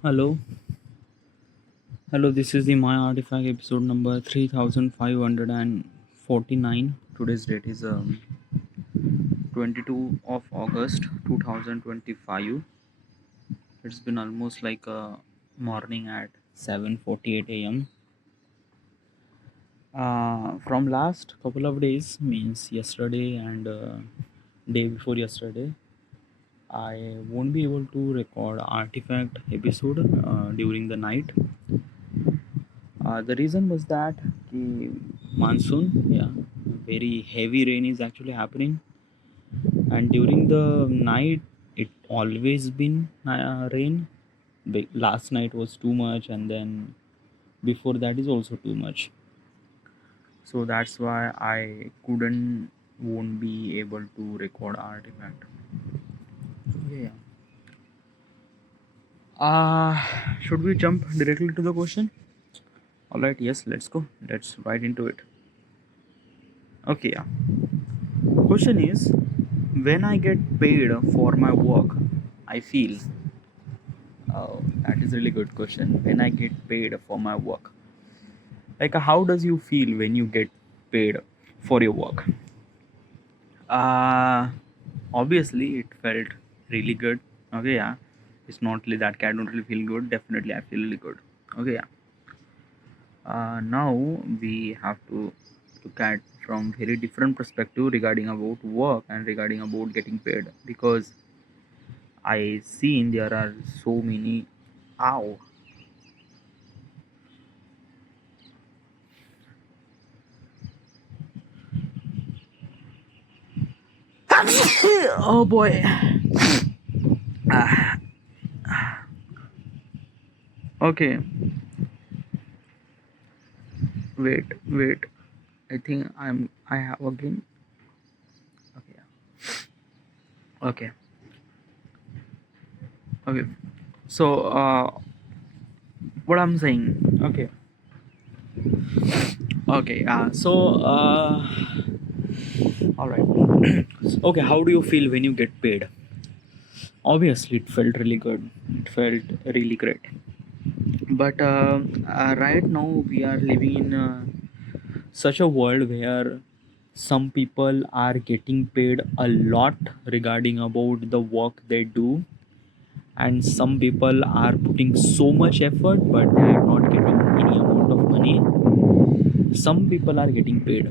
Hello, hello. This is the My Artifact episode number 3549. Today's date is 22 of August 2025. It's been almost like a morning at 7:48 a.m. From last couple of days, means yesterday and day before yesterday, I won't be able to record Artifact episode during the night. The reason was that the monsoon, yeah, very heavy rain is actually happening, and during the night, it always been rain. Last night was too much, and then before that is also too much. So that's why I won't be able to record Artifact. Yeah. Should we jump directly to the question? All right. Yes. Let's go. Let's right into it. Okay. Yeah. Question is, when I get paid for my work, I feel. Oh, that is a really good question. When I get paid for my work, like how does you feel when you get paid for your work? Uh Obviously, it felt really good. Okay, yeah. It's not really that I don't really feel good. Definitely, I feel really good. Okay, yeah. Now we have to look at from very different perspective regarding about work and regarding about getting paid, because I seen there are so many. Ow. Oh boy. Ah, okay. Wait. I think I have again. Okay. Okay. Okay. So what I'm saying. Okay. Okay. All right. Okay. How do you feel when you get paid? Obviously, it felt really good. It felt really great. But right now we are living in such a world where some people are getting paid a lot regarding about the work they do, and some people are putting so much effort but they are not getting any amount of money. Some people are getting paid.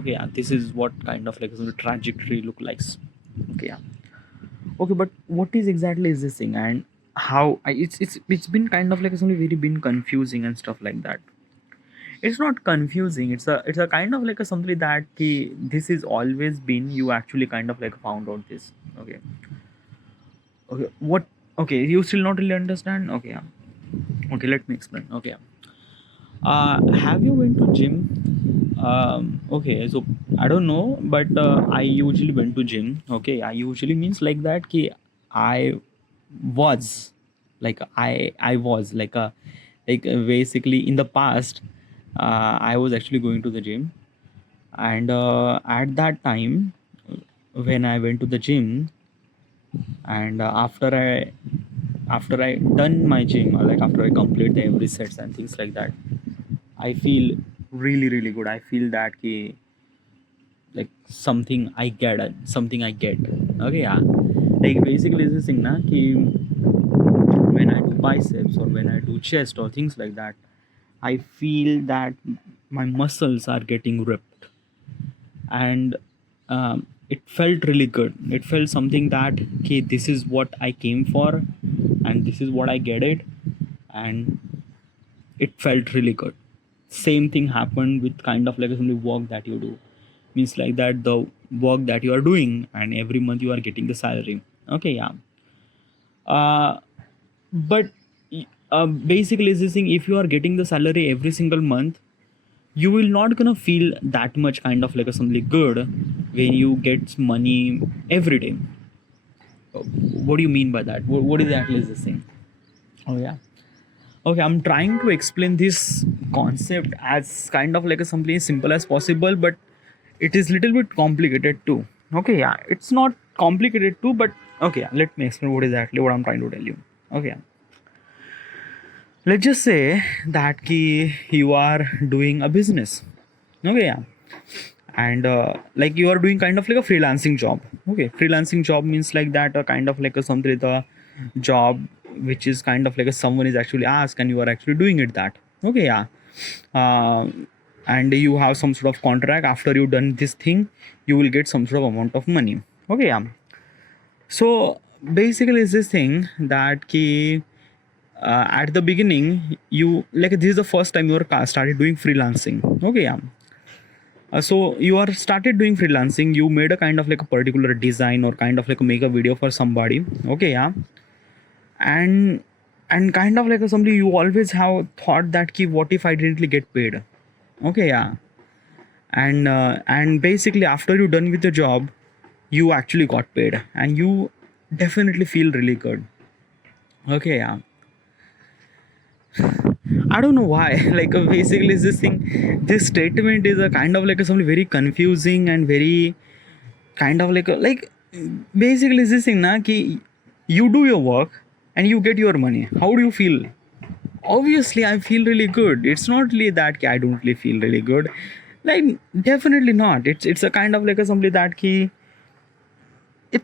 Okay, yeah, this is what kind of like a trajectory look likes. Okay, yeah. Okay, but what is exactly is this thing, and how it's been kind of like it's only very been confusing and stuff like that. It's not confusing, it's a kind of like a something that this is always been, you actually kind of like found out this. Okay. Okay, what? Okay, you still not really understand. Okay, yeah. Okay, let me explain. Okay, yeah. Have you went to gym? Okay, so I don't know, but I usually went to gym. Okay, I usually means like that ki I was I was basically in the past, I was actually going to the gym, and at that time when I went to the gym, and after I done my gym, like after I complete the every sets and things like that, I feel really good. I feel that ki, like something I get. Okay, yeah. Like basically this thing na ki when I do biceps or when I do chest or things like that, I feel that my muscles are getting ripped, and it felt really good. It felt something that okay, this is what I came for, and this is what I get it, and it felt really good. Same thing happened with kind of like some work that you do, means like that the work that you are doing, and every month you are getting the salary. Okay, yeah. uh, but basically this thing, if you are getting the salary every single month, you will not gonna feel that much kind of like a something good when you get money every day. What do you mean by that? What exactly is this thing? Oh yeah. Okay, I'm trying to explain this concept as kind of like a something simple as possible, but it is little bit complicated too. Okay, yeah, it's not complicated too, but okay, yeah, let me explain what exactly what I'm trying to tell you. Okay, yeah. Let's just say that ki you are doing a business. Okay, yeah. And like you are doing kind of like a freelancing job. Okay, freelancing job means like that a kind of like a something the job which is kind of like a someone is actually asked and you are actually doing it that. Okay, yeah. uh, and you have some sort of contract. After you done this thing, you will get some sort of amount of money. Okay, yeah. So basically it's this thing that ki at the beginning you like this is the first time you are started doing freelancing. Okay, yeah. So you are started doing freelancing, you made a kind of like a particular design or kind of like make a video for somebody. Okay, yeah. and and kind of like a somebody you always have thought that ki what if I didn't get paid. Okay, yeah. And basically after you done with the job, you actually got paid and you definitely feel really good. Okay, yeah. I don't know why. Like basically, this thing, this statement is a kind of like a something very confusing and very kind of like basically this thing na ki you do your work and you get your money. How do you feel? Obviously, I feel really good. It's not really that ki I don't really feel really good. Like definitely not. It's a kind of like a somebody that ki it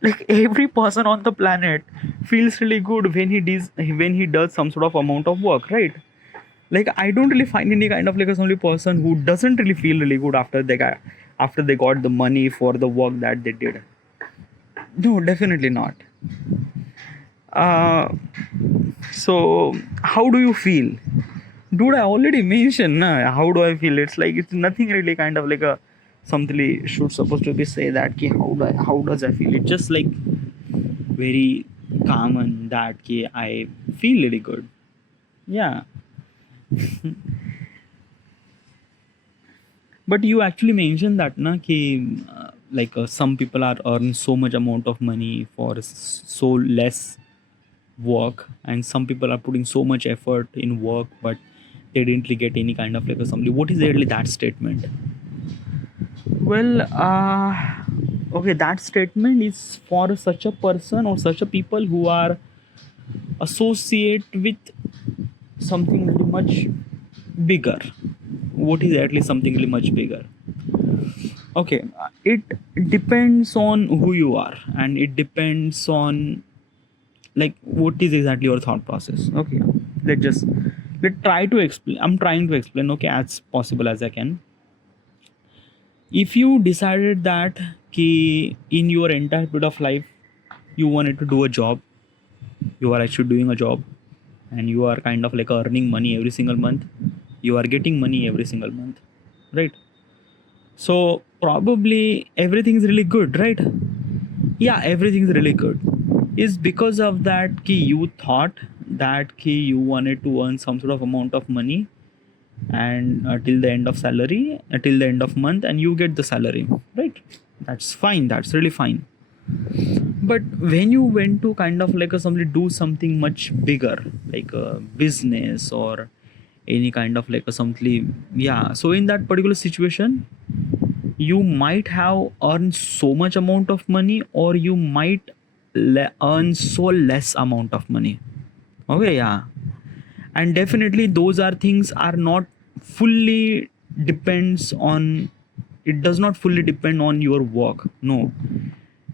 like every person on the planet feels really good when he does some sort of amount of work, right? Like I don't really find any kind of like a only person who doesn't really feel really good after they got the money for the work that they did. No, definitely not. uh so how do you feel? Dude, I already mentioned nah, how do I feel. It's like it's nothing really kind of like a something should supposed to be say that ki how does I feel. It's just like very common that ki I feel really good. Yeah. But you actually mentioned that na ki like some people are earn so much amount of money for so less work, and some people are putting so much effort in work but they didn't really get any kind of like a somebody. What is really that statement? Well, okay, that statement is for such a person or such a people who are associate with something really much bigger. What is at least something really much bigger? Okay, it depends on who you are and it depends on like what is exactly your thought process. Okay, let's just let try to explain. I'm trying to explain, okay, as possible as I can. If you decided that ki in your entire period of life you wanted to do a job, you are actually doing a job and you are kind of like earning money every single month, you are getting money every single month, right? So probably everything is really good, right? Yeah, everything's really good. Is because of that ki you thought that ki you wanted to earn some sort of amount of money and till the end of salary, till the end of month, and you get the salary, right? That's fine. That's really fine. But when you went to kind of like a somebody do something much bigger, like a business or any kind of like a something, yeah. So in that particular situation, you might have earned so much amount of money or you might earn so less amount of money. Okay, yeah. And definitely those are things are not fully depends on, it does not fully depend on your work. No,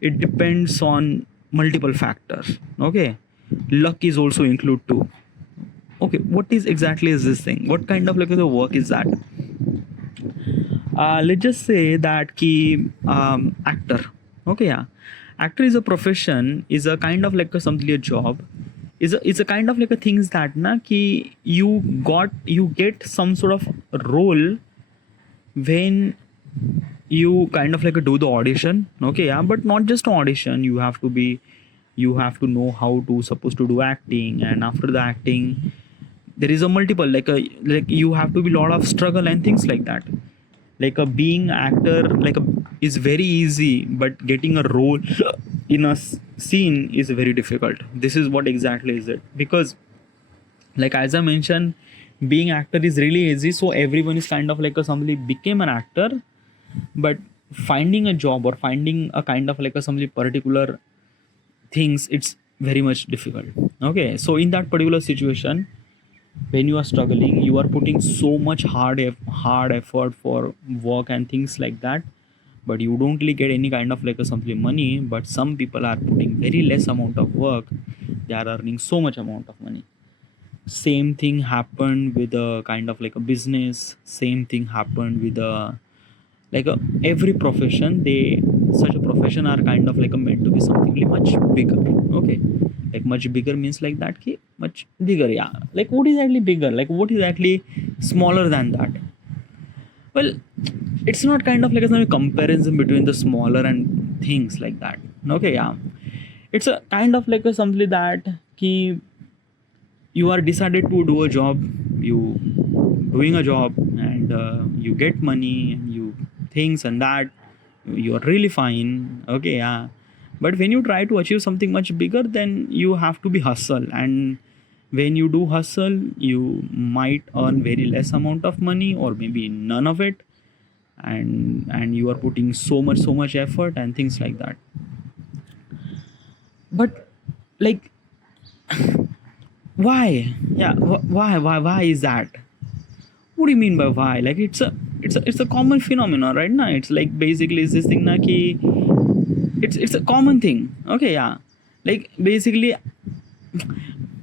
it depends on multiple factors. Okay, luck is also include too. Okay, what is exactly is this thing? What kind of like the work is that? Let's just say that ki actor. Okay, yeah. Actor is a profession, is a kind of like a something a job. Is a kind of like a things that na ki you get some sort of role when you kind of like do the audition. Okay, yeah, but not just audition. You have to know how to supposed to do acting, and after the acting there is a multiple like you have to be lot of struggle and things like that. Like a being actor like a is very easy, but getting a role in a scene is very difficult. This is what exactly is it, because like as I mentioned, being actor is really easy, so everyone is kind of like a somebody became an actor. But finding a job or finding a kind of like a somebody particular things, it's very much difficult. Okay, so in that particular situation, when you are struggling, you are putting so much hard effort for work and things like that, but you don't really get any kind of like a something money. But some people are putting very less amount of work, they are earning so much amount of money. Same thing happened with a kind of like a business, same thing happened with a like a, every profession. They, such a profession are kind of like a meant to be something really much bigger. Okay, like much bigger means like that ki much bigger, yeah. Like what is actually bigger, like what is actually smaller than that? Well, it's not kind of like a comparison between the smaller and things like that. Okay, yeah, it's a kind of like a something that ki you are decided to do a job, you doing a job, and you get money and you things and that, you are really fine. Okay, yeah, but when you try to achieve something much bigger, then you have to be hustle, and when you do hustle, you might earn very less amount of money or maybe none of it, and you are putting so much effort and things like that. But like, why? Yeah, why is that? What do you mean by why? Like it's a common phenomenon right now. It's like basically it's this thing na ki it's a common thing. Okay, yeah. Like basically,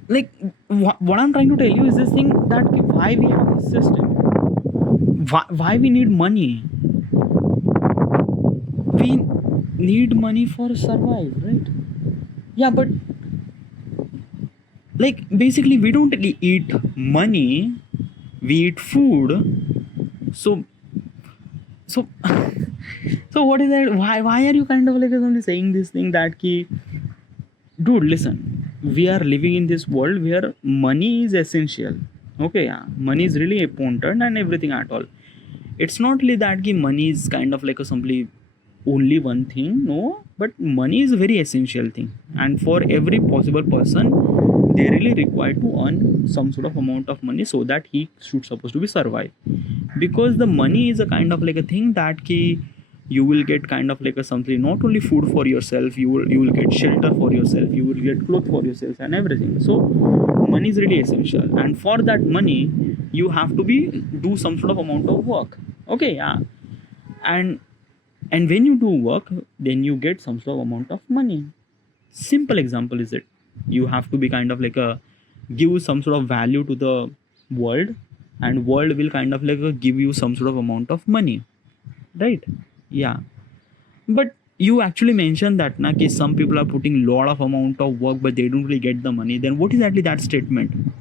like what I'm trying to tell you is this thing that ki why we have this system, why we need money. We need money for survive, right? Yeah, but like basically we don't really eat money, we eat food. So so so what is that? Why are you kind of like only saying this thing that ki, dude, listen, we are living in this world where money is essential. Okay, yeah, money is really important and everything at all. It's not really that ki money is kind of like a simply only one thing, no, but money is a very essential thing, and for every possible person they really require to earn some sort of amount of money so that he should supposed to be survive. Because the money is a kind of like a thing that ki you will get kind of like a something, not only food for yourself, you will get shelter for yourself, you will get clothes for yourself and everything. So money is really essential, and for that money you have to be do some sort of amount of work. Okay, yeah, and when you do work, then you get some sort of amount of money. Simple example is it, you have to be kind of like a give some sort of value to the world, and world will kind of like give you some sort of amount of money, right? Yeah, but you actually mentioned that na ki some people are putting lot of amount of work but they don't really get the money. Then what is actually that statement?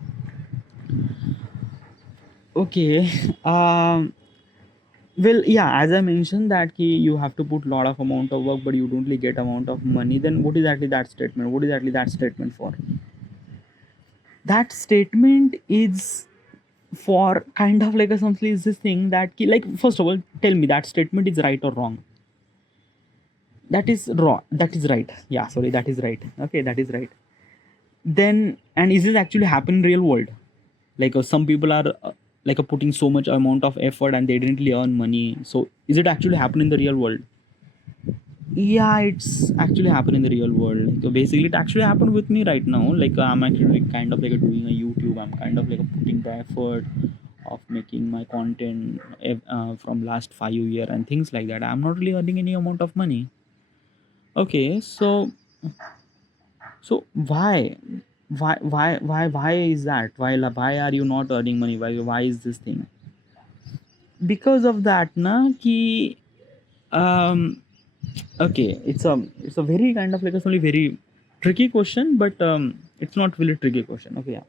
Okay, um well, yeah, as I mentioned that ki you have to put lot of amount of work but you don't really get amount of money. Then what is actually that statement? What is actually that statement for? That statement is for kind of like a something is this thing that ki, like first of all tell me that statement is right or wrong. That is wrong, that is right, yeah, sorry, that is right. Okay, that is right. Then, and is this actually happen in real world? Like some people are like putting so much amount of effort and they didn't really earn money. So is it actually happen in the real world? Yeah, it's actually happened in the real world. So basically it actually happened with me right now. Like I'm actually kind of like doing a YouTube, I'm kind of like putting the effort of making my content from last 5 year and things like that. I'm not really earning any amount of money. Okay, so why is that? Why are you not earning money? Why is this thing? Because of that na ki um okay, it's a very kind of like a only very tricky question, but it's not really tricky question. Okay, yeah,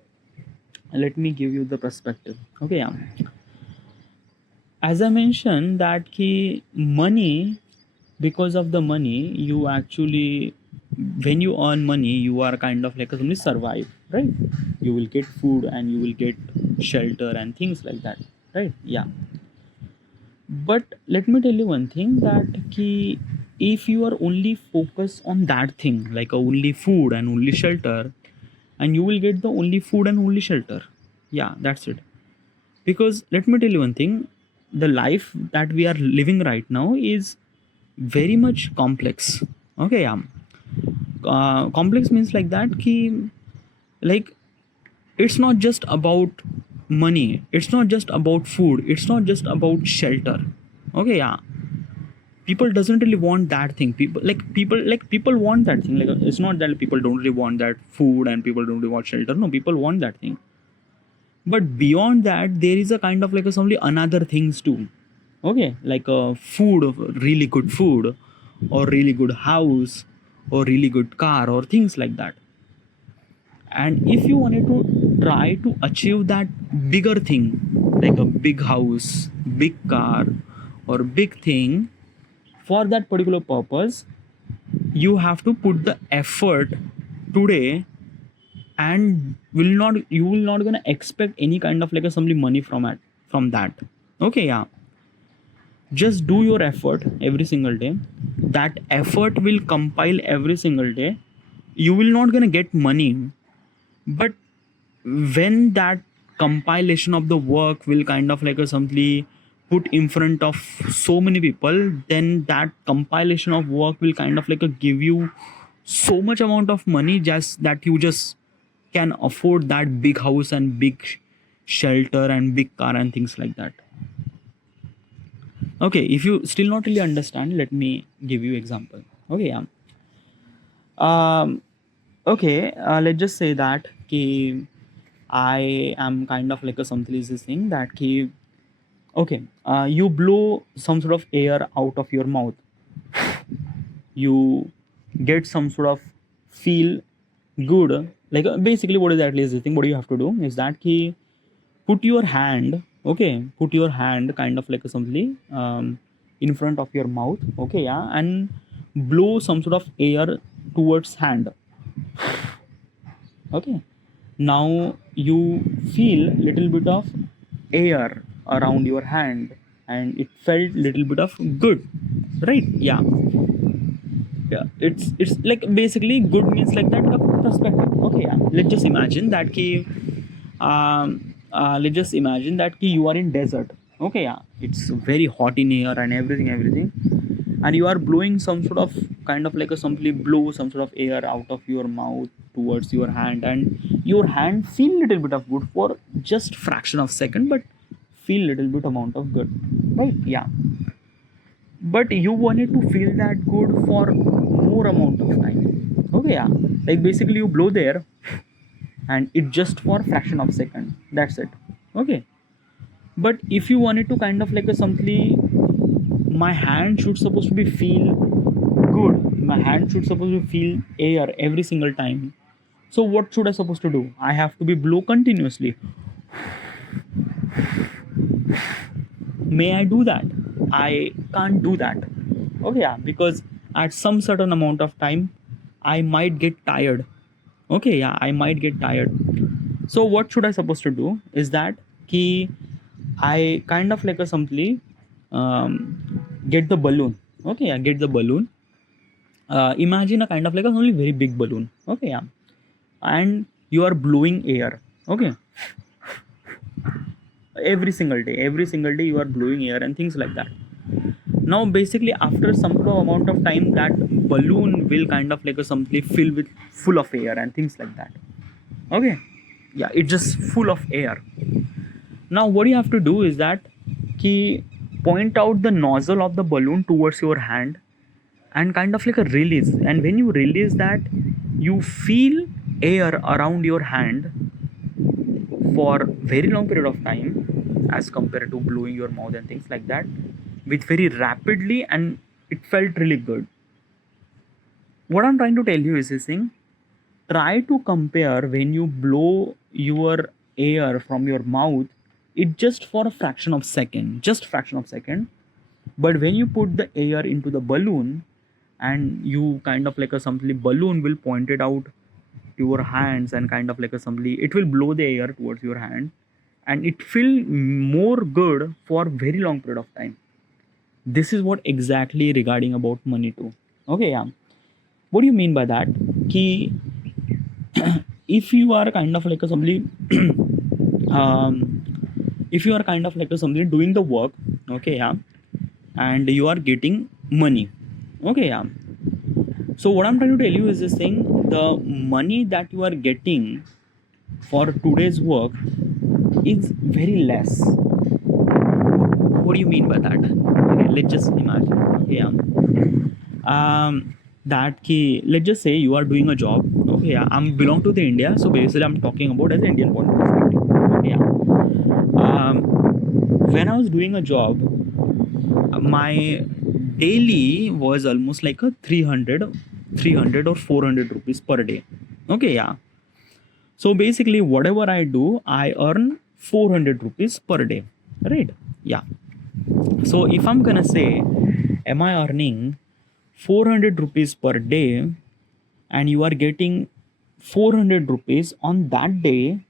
let me give you the perspective. Okay, yeah, as I mentioned that ki money, because of the money you actually, when you earn money you are kind of like only survive, right? You will get food and you will get shelter and things like that, right? Yeah, but let me tell you one thing that ki if you are only focused on that thing like only food and only shelter, and you will get the only food and only shelter, yeah, that's it. Because let me tell you one thing, the life that we are living right now is very much complex. Okay, yeah, complex means like that ki, like, it's not just about money, it's not just about food, it's not just about shelter. Okay, yeah, people doesn't really want that thing. People want that thing. Like, it's not that people don't really want that food and people don't really want shelter. No, people want that thing. But beyond that, there is a kind of like a some another things too. Okay, like food, really good food, or really good house, or really good car, or things like that. And if you wanted to try to achieve that bigger thing, like a big house, big car, or big thing, for that particular purpose, you have to put the effort today, and you will not gonna expect any kind of like a some money from that. Okay, yeah, just do your effort every single day. That effort will compile every single day. You will not gonna get money, but when that compilation of the work will kind of like a simply put in front of so many people, then that compilation of work will kind of like a give you so much amount of money, just that you just can afford that big house and big shelter and big car and things like that. Okay, if you still not really understand, let me give you example. Okay, yeah. um okay, let's just say that ki, I am kind of like a something is this thing that ki, okay, you blow some sort of air out of your mouth, you get some sort of feel good. Like, basically what exactly is this thing, what you have to do is that ki, put your hand, okay, put your hand kind of like a something in front of your mouth. Okay, yeah, and blow some sort of air towards hand. Okay, now you feel little bit of air around your hand, and it felt little bit of good, right? Yeah, yeah, it's like basically good means like that, a perspective. Okay, yeah, let's just imagine that ki, let's just imagine that ki you are in desert. Okay, yeah, it's very hot in here and everything, and you are blowing some sort of kind of like a simply blow some sort of air out of your mouth towards your hand, and your hand feel little bit of good for just fraction of second, but feel little bit amount of good, right? Yeah, but you wanted to feel that good for more amount of time. Okay, yeah, like basically you blow there, and it just for fraction of second, that's it. Okay, but if you wanted to kind of like a something, my hand should supposed to be feel good, my hand should supposed to feel air every single time. So what should I supposed to do? I have to be blow continuously. May I do that? I can't do that. Okay, yeah, because at some certain amount of time I might get tired. Okay, yeah, I might get tired. So what should I supposed to do is that ki, I kind of like a simply get the balloon. Okay, yeah, get the balloon. Imagine a kind of like a only very big balloon. Okay, yeah, and you are blowing air. Okay, every single day you are blowing air and things like that. Now basically after some sort of amount of time, that balloon will kind of like a something fill with full of air and things like that. Okay, yeah, it's just full of air. Now what you have to do is that ki, point out the nozzle of the balloon towards your hand, and kind of like a release, and when you release that, you feel air around your hand for very long period of time, as compared to blowing your mouth and things like that, with very rapidly, and it felt really good. What I'm trying to tell you is this thing, try to compare when you blow your air from your mouth, it just for a fraction of second, just fraction of second, but when you put the air into the balloon, and you kind of like a something balloon will point it out to your hands, and kind of like a something it will blow the air towards your hand, and it feel more good for very long period of time. This is what exactly regarding about money too. Okay, yeah, what do you mean by that? Ki, if you are kind of like a somebody um, if you are kind of like a somebody doing the work, okay, yeah, and you are getting money. Okay, yeah, So what I'm trying to tell you is this thing: the money that you are getting for today's work is very less. What do you mean by that? Okay, let's just imagine. Okay, that key. Let's just say you are doing a job. Okay, yeah, I'm belong to the India, so basically I'm talking about as an Indian point perspective. Okay, yeah. When I was doing a job, my daily was almost like a 300 or 400 rupees per day. Okay, yeah. So basically, whatever I do, I earn 400 rupees per day, right? Yeah. So if I'm gonna say, am I earning 400 rupees per day and you are getting 400 rupees on that day,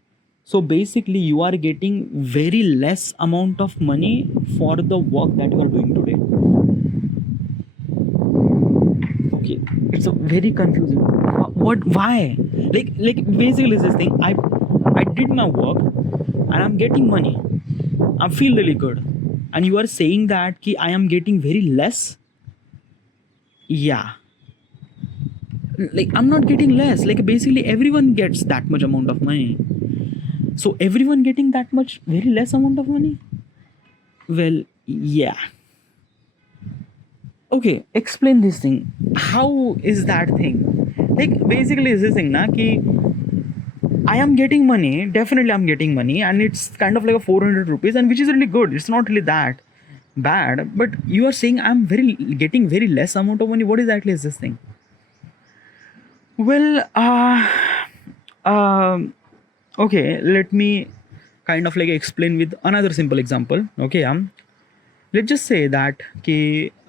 so basically you are getting very less amount of money for the work that you are doing today. Okay, it's a very confusing. What? Why? Like basically this thing. I did my work and I'm getting money. I feel really good, and you are saying that ki I am getting very less. Yeah, like I'm not getting less. Like basically everyone gets that much amount of money. So everyone getting that much very less amount of money. Well, yeah. Okay, explain this thing. How is that thing? Like basically is this thing na ki I am getting money, definitely I'm getting money, and it's kind of like a 400 rupees, and which is really good. It's not really that bad, but you are saying I'm very getting very less amount of money. What exactly is this thing? Well, um, okay, let me kind of like explain with another simple example. Okay, let's just say that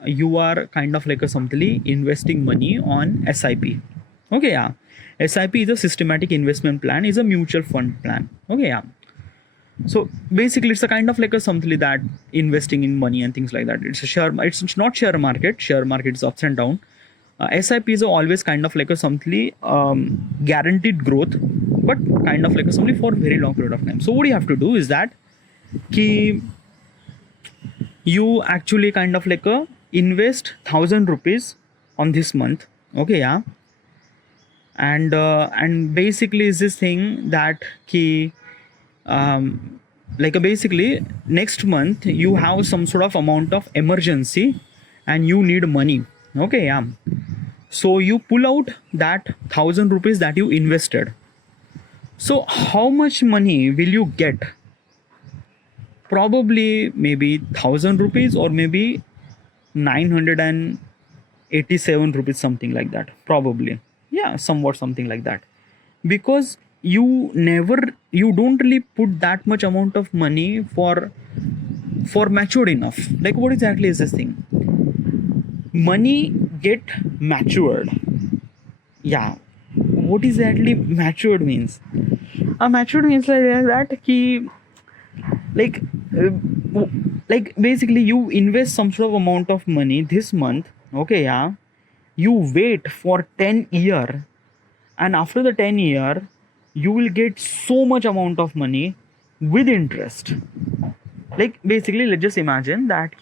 you are kind of like a something investing money on SIP. Okay, yeah. SIP is a systematic investment plan, is a mutual fund plan. Okay, yeah. So basically it's a kind of like a something that investing in money and things like that. It's a share, it's not share market. Share market is ups and down. SIP is always kind of like a something guaranteed growth, but kind of like a something for very long period of time. So what you have to do is that you actually kind of like a invest 1,000 rupees on this month. Okay, yeah. And basically is this thing that like basically next month you have some sort of amount of emergency and you need money. Okay, yeah. So you pull out that 1,000 rupees that you invested. So how much money will you get? Probably maybe 1,000 rupees or maybe 987 rupees, something like that. Probably, yeah, somewhat something like that. Because you don't really put that much amount of money for matured enough. Like what exactly is this thing? Money get matured. Yeah. What exactly matured means? Matured means like that key, like like basically you invest some sort of amount of money this month. Okay, yeah. You wait for 10 year, and after the 10 year you will get so much amount of money with interest. Like basically let's just imagine that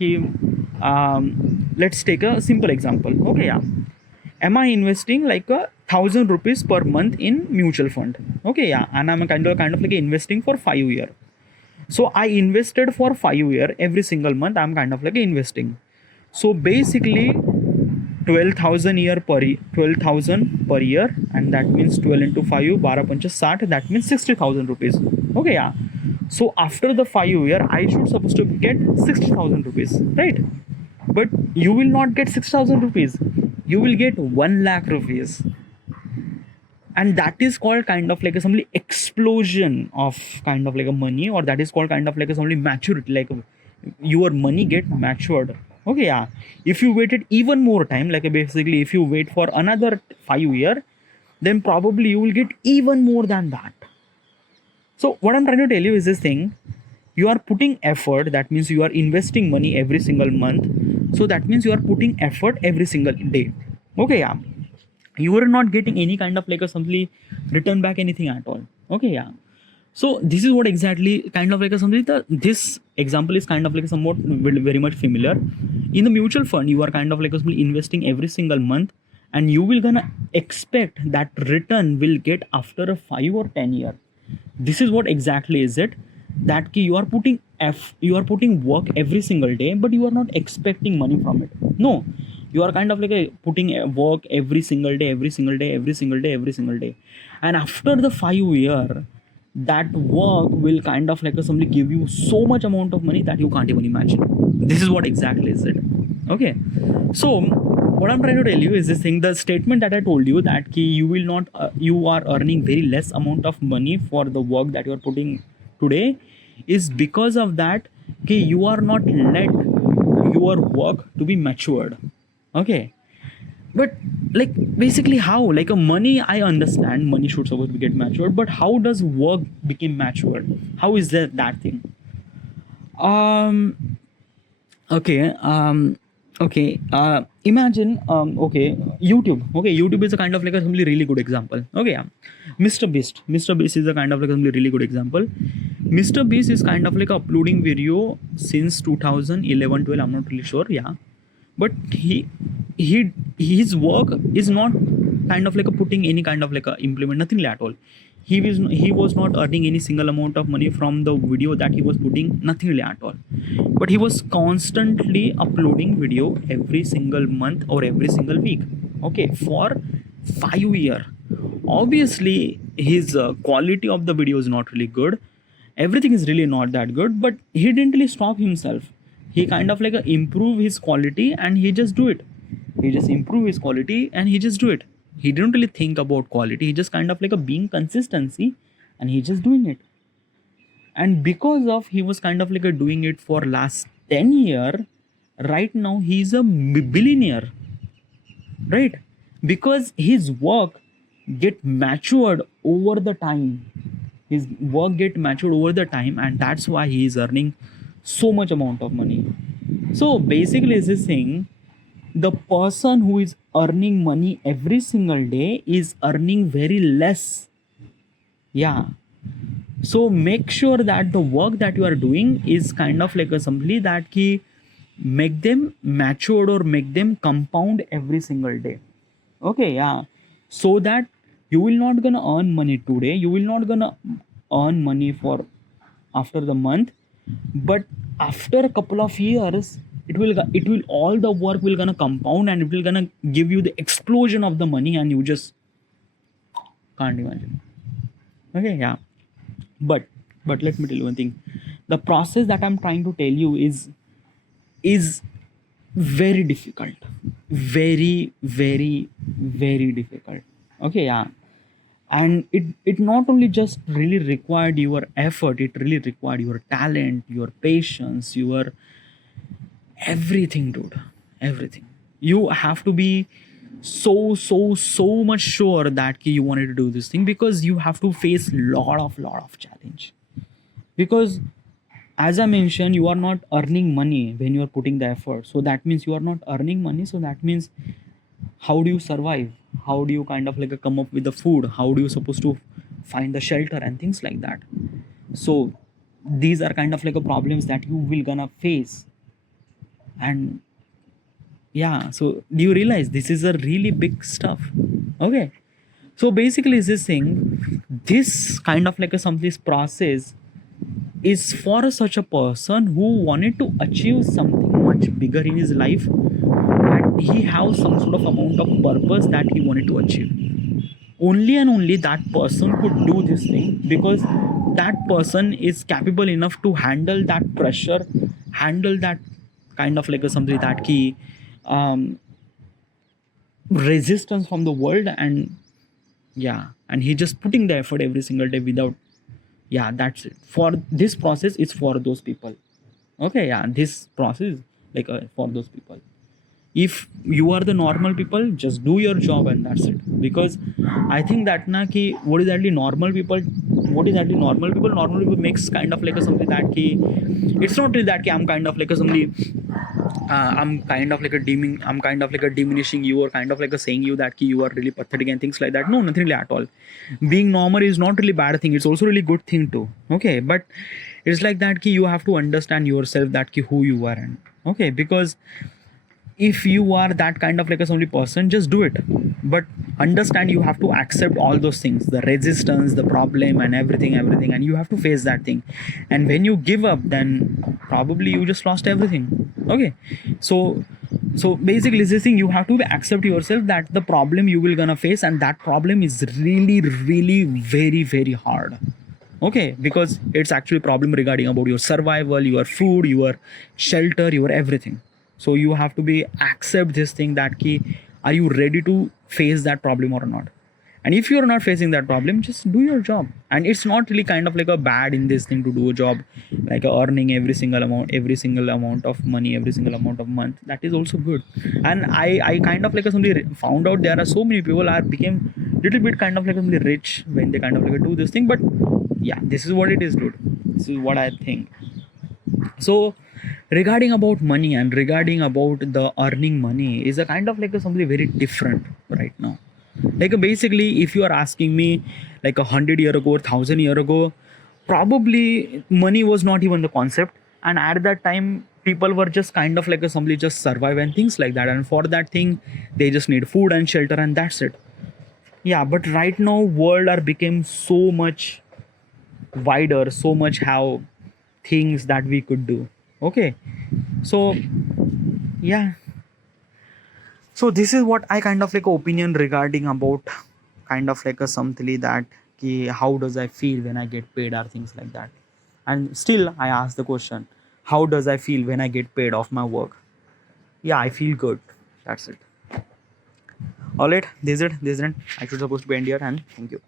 let's take a simple example. Okay, yeah. Am I investing like a 1,000 rupees per month in mutual fund? Okay, yeah. And I'm kind of like investing for 5 year. So I invested for 5 year. Every single month I'm kind of like investing. So basically 12,000 year per 12,000 per year, and that means 12 into 5 12 punch 60, that means 60,000 rupees. Okay, yeah. So after the 5 year I should supposed to get 60,000 rupees, right? But you will not get 6,000 rupees, you will get 1 lakh rupees. And that is called kind of like a some explosion of kind of like a money, or that is called kind of like a some maturity, like your money get matured. Okay, yeah. If you waited even more time, like basically if you wait for another 5 year, then probably you will get even more than that. So what I'm trying to tell you is this thing: you are putting effort, that means you are investing money every single month. So that means you are putting effort every single day. Okay, yeah. You are not getting any kind of like a simply return back anything at all. Okay, yeah. So this is what exactly kind of like a something this example is kind of like somewhat very much familiar. In the mutual fund you are kind of like a simply investing every single month, and you will gonna expect that return will get after a 5 or 10 year. This is what exactly is it, that ki you are putting work every single day, but you are not expecting money from it. No, you are kind of like putting work every single day, every single day, every single day, every single day, and after the 5 year, that work will kind of like simply give you so much amount of money that you can't even imagine. This is what exactly is it. Okay, so what I'm trying to tell you is this thing, the statement that I told you, that ki you will not you are earning very less amount of money for the work that you are putting today, is because of that ki you are not let your work to be matured. Okay, but like basically how, like a money, I understand money should supposed to get matured, but how does work become matured? How is that thing? um okay okay imagine okay, YouTube is a kind of like a simply really good example. Okay, yeah. Mr Beast is a kind of like a simply really good example. Mr Beast is kind of like uploading video since 2011-12, I'm not really sure, yeah. But he his work is not kind of like a putting any kind of like a implement, nothing at all. He was not earning any single amount of money from the video that he was putting, nothing really at all. But he was constantly uploading video every single month or every single week. Okay, for 5 year. Obviously his quality of the video is not really good, everything is really not that good, but he didn't really stop himself. He kind of like improve his quality and he just do it. He just improve his quality and he just do it. He didn't really think about quality, he just kind of like a being consistency, and he just doing it. And because of he was kind of like a doing it for last 10 year, right now he's a billionaire, right? Because his work get matured over the time, his work get matured over the time, and that's why he is earning so much amount of money. So basically is this thing, the person who is earning money every single day is earning very less. Yeah, so make sure that the work that you are doing is kind of like a simply that key make them matured or make them compound every single day. Okay, yeah, so that you will not gonna earn money today, you will not gonna earn money for after the month, but after a couple of years it will all the work will gonna compound and it will gonna give you the explosion of the money, and you just can't imagine. Okay, yeah. But let me tell you one thing, the process that I'm trying to tell you is very difficult, very very very difficult. Okay, yeah. And it not only just really required your effort, it really required your talent, your patience, your everything, dude, everything. You have to be so much sure that you wanted to do this thing, because you have to face lot of challenge. Because as I mentioned, you are not earning money when you are putting the effort, so that means you are not earning money, so that means how do you survive, how do you kind of like come up with the food, how do you supposed to find the shelter and things like that. So these are kind of like a problems that you will gonna face. And yeah, so do you realize this is a really big stuff? Okay, so basically is this thing, this kind of like a some this process is for such a person who wanted to achieve something much bigger in his life, and he has some sort of amount of purpose that he wanted to achieve. Only and only that person could do this thing, because that person is capable enough to handle that pressure, handle that kind of like a something that key resistance from the world. And yeah, and he just putting the effort every single day without, yeah, that's it. For this process, it's for those people. Okay, yeah, this process like for those people. If you are the normal people, just do your job and that's it. Because I think that na ki what is actually normal people, normal people makes kind of like a something that ki it's not really that ki I'm kind of like a somebody I'm kind of like a I'm kind of like a diminishing you, or kind of like a saying you that ki you are really pathetic and things like that. No, nothing really at all. Being normal is not really bad thing, it's also really good thing too. Okay, but it's like that ki you have to understand yourself that ki who you are. And okay, because if you are that kind of like a only person, just do it. But understand, you have to accept all those things, the resistance, the problem, and everything, and you have to face that thing. And when you give up, then probably you just lost everything. Okay. So basically this thing, you have to accept yourself that the problem you will gonna face, and that problem is really very very hard. Okay, because it's actually problem regarding about your survival, your food, your shelter, your everything. So you have to be accept this thing, that key, are you ready to face that problem or not? And if you're not facing that problem, just do your job. And it's not really kind of like a bad in this thing to do a job, like earning every single amount of money, every single amount of month. That is also good. And I kind of like somebody found out there are so many people are became little bit kind of like somebody rich when they kind of like do this thing. But yeah, this is what it is, dude. This is what I think. So regarding about money and regarding about the earning money is a kind of like a something very different right now. Like basically, if you are asking me like 100 year ago, 1,000 year ago, probably money was not even the concept. And at that time, people were just kind of like a somebody just survive and things like that. And for that thing, they just need food and shelter, and that's it. Yeah, but right now world are became so much wider, so much how things that we could do. Okay. So yeah, so this is what I kind of like opinion regarding about kind of like a something that ki, how does I feel when I get paid or things like that. And still I ask the question, how does I feel when I get paid off my work? Yeah, I feel good. That's it. All right, this is it. I should supposed to be end here, and thank you.